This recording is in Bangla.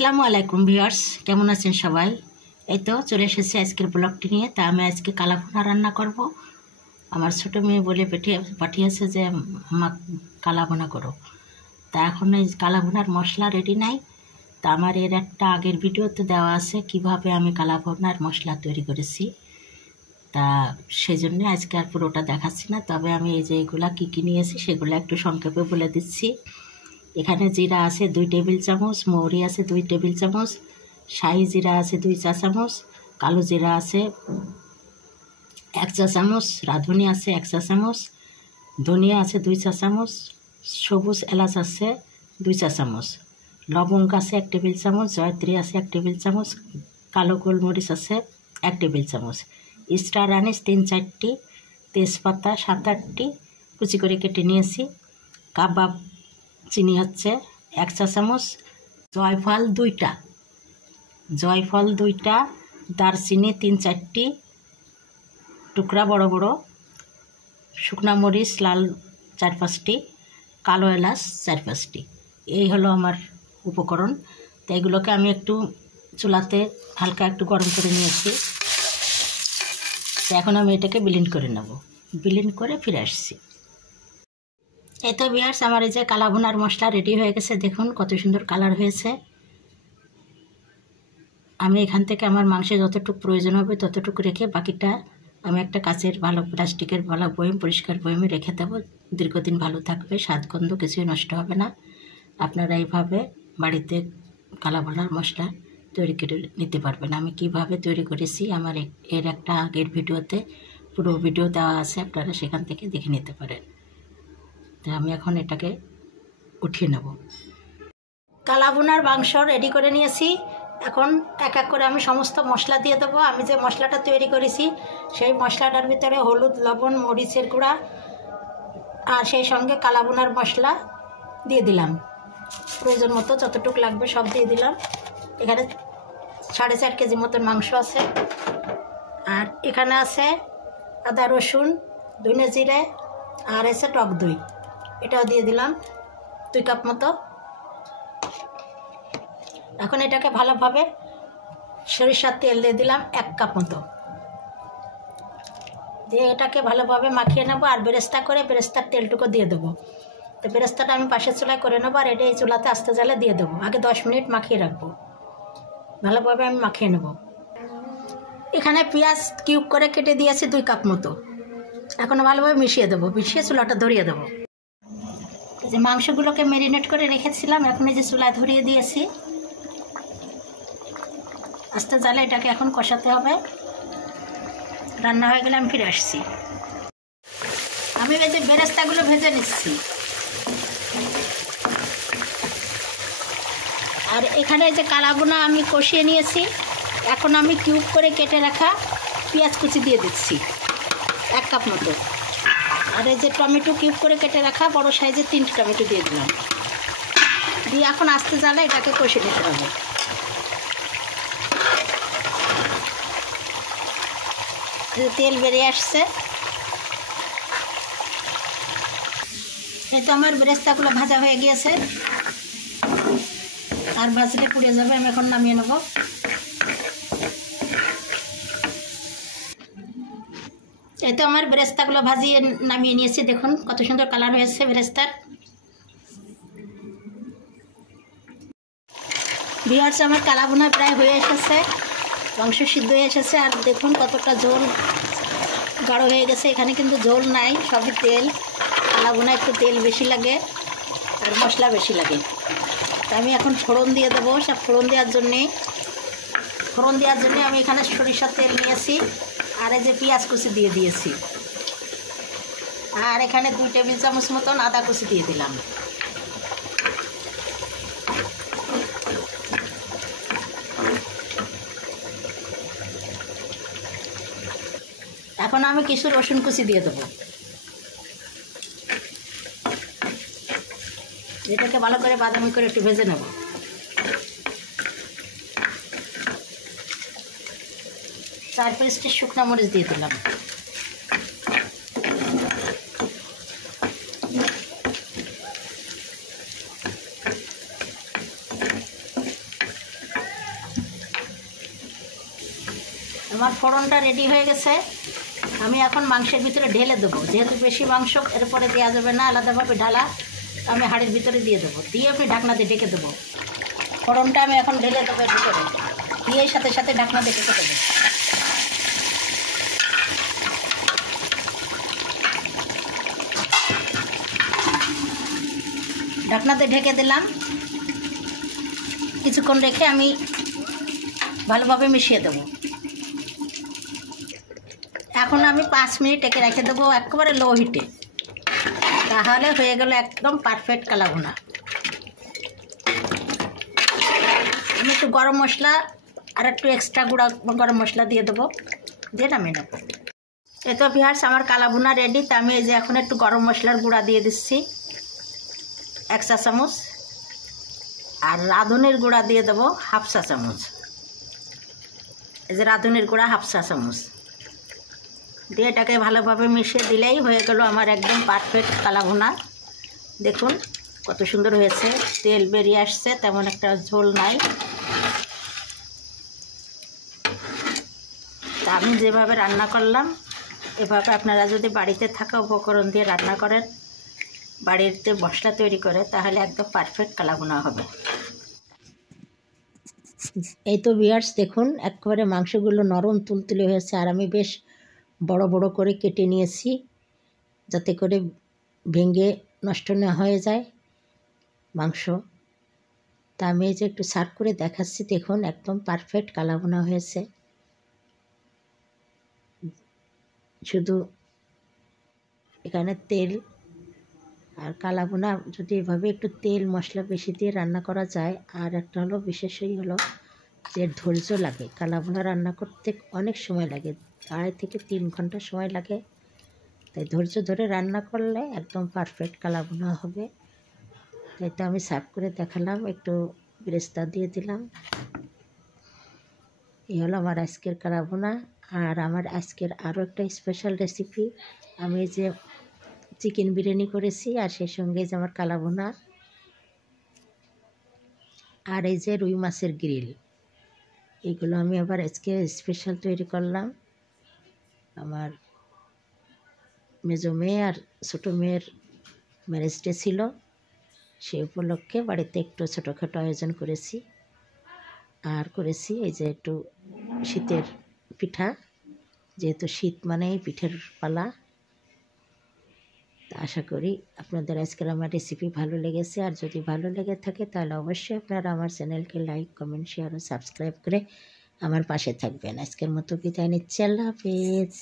আসসালামু আলাইকুম ভিউয়ার্স, কেমন আছেন সবাই? এই তো চলে এসেছি আজকের ব্লগটি নিয়ে। তা আমি আজকে কালাভুনা রান্না করব। আমার ছোটো মেয়ে বলে পাঠিয়েছে যে আমার কালাভুনা করো। তা এখন এই কালাভুনার মশলা রেডি নাই। তা আমার এর একটা আগের ভিডিওতে দেওয়া আছে কিভাবে আমি কালাভুনার মশলা তৈরি করেছি। তা সেই জন্য আজকে আর পুরোটা দেখাচ্ছি না, তবে আমি এই যে এগুলা কী কী নিয়েছি সেগুলো একটু সংক্ষেপে বলে দিচ্ছি। এখানে জিরা আছে 2 টেবিল চামচ, মৌরি আছে 2 টেবিল চামচ, শাহি জিরা আছে 2 চা চামচ, কালো জিরা আছে 1 চা চামচ, রাঁধুনি আছে 1 চা চামচ, ধনিয়া আছে 2 চা চামচ, সবুজ এলাচ আছে 2 চা চামচ, লবঙ্গ আছে 1 টেবিল চামচ, জয়ত্রী আছে 1 টেবিল চামচ, কালো গোলমরিচ আছে 1 টেবিল চামচ, স্টার আনিস 3-4টি, তেজপাতা 7-8টি কুচি করে কেটে নিয়েছি, কাবাব চিনি হচ্ছে 1 চা চামচ, জয়ফল 2টা, দারচিনি 3-4টি টুকরা বড় বড়, শুকনা মরিচ লাল 4-5টি, কালো এলাচ 4-5টি। এই হলো আমার উপকরণ। তো এগুলোকে আমি একটু চুলাতে হালকা একটু গরম করে নিয়েছি। তো এখন আমি এটাকে ব্লেন্ড করে নেব। ব্লেন্ড করে ফিরে আসছি। এই তো ভিউয়ার্স, আমার এই যে কালাভুনার মশলা রেডি হয়ে গেছে। দেখুন কত সুন্দর কালার হয়েছে। আমি এখান থেকে আমার মাংসে যতটুকু প্রয়োজন হবে ততটুকু রেখে বাকিটা আমি একটা কাচের ভালো প্লাস্টিকের ভালো বয়ম, পরিষ্কার বয়মে রেখে দেবো। দীর্ঘদিন ভালো থাকবে, স্বাদ গন্ধ কিছুই নষ্ট হবে না। আপনারা এইভাবে বাড়িতে কালাভুনার মশলা তৈরি করে নিতে পারবেন। আমি কিভাবে তৈরি করেছি আমার এর একটা আগের ভিডিওতে পুরো ভিডিও দেওয়া আছে, আপনারা সেখান থেকে দেখে নিতে পারেন। তো আমি এখন এটাকে উঠিয়ে নেব। কালাভুনার মাংস রেডি করে নিয়েছি। এখন এক এক করে আমি সমস্ত মশলা দিয়ে দেবো। আমি যে মশলাটা তৈরি করেছি সেই মশলাটার ভিতরে হলুদ, লবণ, মরিচের গুঁড়া আর সেই সঙ্গে কালাভুনার মশলা দিয়ে দিলাম। প্রয়োজন মতো যতটুকু লাগবে সব দিয়ে দিলাম। এখানে 4.5 কেজি মতন মাংস আছে। আর এখানে আছে আদা, রসুন, ধনে জিরে আর আছে টক দই, এটাও দিয়ে দিলাম 2 কাপ মতো। এখন এটাকে ভালোভাবে সরিষার তেল দিয়ে দিলাম 1 কাপ মতো, দিয়ে এটাকে ভালোভাবে মাখিয়ে নেবো। আর বেরেস্তার তেলটুকু দিয়ে দেবো। তো বেরেস্তাটা আমি পাশের চুলায় করে নেবো, আর এটা এই চুলাতে আস্তে জালে দিয়ে দেবো। আগে 10 মিনিট মাখিয়ে রাখবো। ভালোভাবে আমি মাখিয়ে নেব। এখানে পেঁয়াজ কিউব করে কেটে দিয়েছি 2 কাপ মতো। এখন ভালোভাবে মিশিয়ে দেবো, মিশিয়ে চুলাটা ধরিয়ে দেবো। এই যে মাংসগুলোকে ম্যারিনেট করে রেখেছিলাম, এখন এই যে চুলায় ধরিয়ে দিয়েছি। আস্তে জালে এটাকে এখন কষাতে হবে। রান্না হয়ে গেলে আমি ফিরে আসছি। আমি এই যে বেরেস্তাগুলো ভেজে নিচ্ছি। আর এখানে যে কালাভুনা আমি কষিয়ে নিয়েছি। এখন আমি কিউব করে কেটে রাখা পেঁয়াজ কুচি দিয়ে দিচ্ছি 1 কাপ মতো। আর এই যে টমেটো কিউব করে কেটে রাখা বড় সাইজের 3টে টমেটো দিয়ে দিলাম। দিয়ে এখন আস্তে জালে এটাকে কষে নিতে হবে। তেল বেরিয়ে আসছে। এই তো আমার বেরেস্তাগুলো ভাজা হয়ে গিয়েছে, আর ভাজলে পুড়ে যাবে। আমি এখন নামিয়ে নেব। এই তো আমার বেরেস্তাগুলো ভাজিয়ে নামিয়ে নিয়েছি। দেখুন কত সুন্দর কালার হয়েছে বেরেস্তার। ভিউয়ার্স, আমার কালাভুনা প্রায় হয়ে এসেছে, মাংস সিদ্ধ হয়ে এসেছে। আর দেখুন কতটা ঝোল গাঢ় হয়ে গেছে। এখানে কিন্তু ঝোল নাই, সবই তেল। কালাভুনা একটু তেল বেশি লাগে আর মশলা বেশি লাগে। তা আমি এখন ফোড়ন দিয়ে দেবো। সব ফোড়ন দেওয়ার জন্যে আমি এখানে সরিষার তেল নিয়েছি। আর এই যে পেঁয়াজ কুচি দিয়ে দিয়েছি। আর এখানে 2 টেবিল চামচ মতন আদা কুচি দিয়ে দিলাম। এখন আমি কিছু রসুন কুচি দিয়ে দেবো। এটাকে ভালো করে বাদামি করে একটু ভেজে নেব। 4-5টি শুকনো মরিচ দিয়ে দিলাম। আমার ফোড়নটা রেডি হয়ে গেছে। আমি এখন মাংসের ভিতরে ঢেলে দেবো, যেহেতু বেশি মাংস এরপরে দেওয়া যাবে না, আলাদাভাবে ঢালা, আমি হাঁড়ির ভিতরে দিয়ে দেবো, দিয়ে আমি ঢাকনা দিয়ে ঢেকে দেবো। ফোড়নটা আমি এখন ঢেলে দেবো এর ভিতরে, দিয়ে সাথে সাথে ঢাকনা দিয়ে ঢেকে দেবো। ঢাকনাতে ঢেকে দিলাম, কিছুক্ষণ রেখে আমি ভালোভাবে মিশিয়ে দেবো। এখন আমি 5 মিনিট একে রেখে দেবো একেবারে লো হিটে, তাহলে হয়ে গেল একদম পারফেক্ট কালাভুনা। আমি একটু গরম মশলা আর একটু এক্সট্রা গুঁড়া গরম মশলা দিয়ে দেবো, দিয়ে নামিয়ে নেবো। এই তো ভিউয়ার্স, আমার কালাভুনা রেডি। তা আমি এই যে এখন একটু গরম মশলার গুঁড়া দিয়ে দিচ্ছি 1 চা চামচ, আর রাঁধুনির গুঁড়া দিয়ে দেবো 1/2 চা চামচ। এই যে রাঁধুনির গুঁড়া 1/2 চা চামচ দিয়ে এটাকে ভালোভাবে মিশিয়ে দিলেই হয়ে গেল আমার একদম পারফেক্ট কালাভুনা। দেখুন কত সুন্দর হয়েছে, তেল বেরিয়ে আসছে, তেমন একটা ঝোল নাই। তা আমি যেভাবে রান্না করলাম এভাবে আপনারা যদি বাড়িতে থাকা উপকরণ দিয়ে রান্না করেন, বাড়িতে মশলা তৈরি করে, তাহলে একদম পারফেক্ট কালাভুনা হবে। এই তো ভিউয়ার্স দেখুন, একেবারে মাংসগুলো নরম তুলতুলে হয়েছে, আর আমি বেশ বড় বড় করে কেটে নিয়েছি যাতে করে ভেঙে নষ্ট না হয়ে যায় মাংস। তা আমি এই যে একটু সার্ভ করে দেখাচ্ছি, দেখুন একদম পারফেক্ট কালাভুনা হয়েছে। শুধু এখানে তেল আর কালাভুনা যদি এভাবে একটু তেল মশলা বেশি দিয়ে রান্না করা যায়, আর একটা হলো বিশেষই হলো যে ধৈর্য লাগে। কালাভুনা রান্না করতে অনেক সময় লাগে, 2.5 থেকে 3 ঘন্টা সময় লাগে, তাই ধৈর্য ধরে রান্না করলে একদম পারফেক্ট কালাভুনা হবে। তাই তো আমি সার্ভ করে দেখালাম, একটু বেরেস্তা দিয়ে দিলাম। এই হলো আমার আজকের কালাভুনা। আর আমার আজকের আরও একটা স্পেশাল রেসিপি, আমি যে চিকেন বিরিয়ানি করেছি, আর সেই সঙ্গে যে আমার কালাভুনা, আর এই যে রুই মাছের গ্রিল, এইগুলো আমি আবার আজকে স্পেশাল তৈরি করলাম। আমার মেজো মেয়ে আর ছোটো মেয়ের ম্যারেজ ডে ছিল, সেই উপলক্ষে বাড়িতে একটু ছোটোখাটো আয়োজন করেছি। আর করেছি এই যে একটু শীতের পিঠা, যেহেতু শীত মানেই পিঠের পালা। আশা করি আপনাদের আজকের আমার রেসিপি ভালো লেগেছে, আর যদি ভালো লেগে থাকে তাহলে অবশ্যই আপনারা আমার চ্যানেলকে লাইক কমেন্ট শেয়ার ও সাবস্ক্রাইব করে আমার পাশে থাকবেন। আজকের মতো বিদায় নিচ্ছি, আল্লাহ হাফেজ।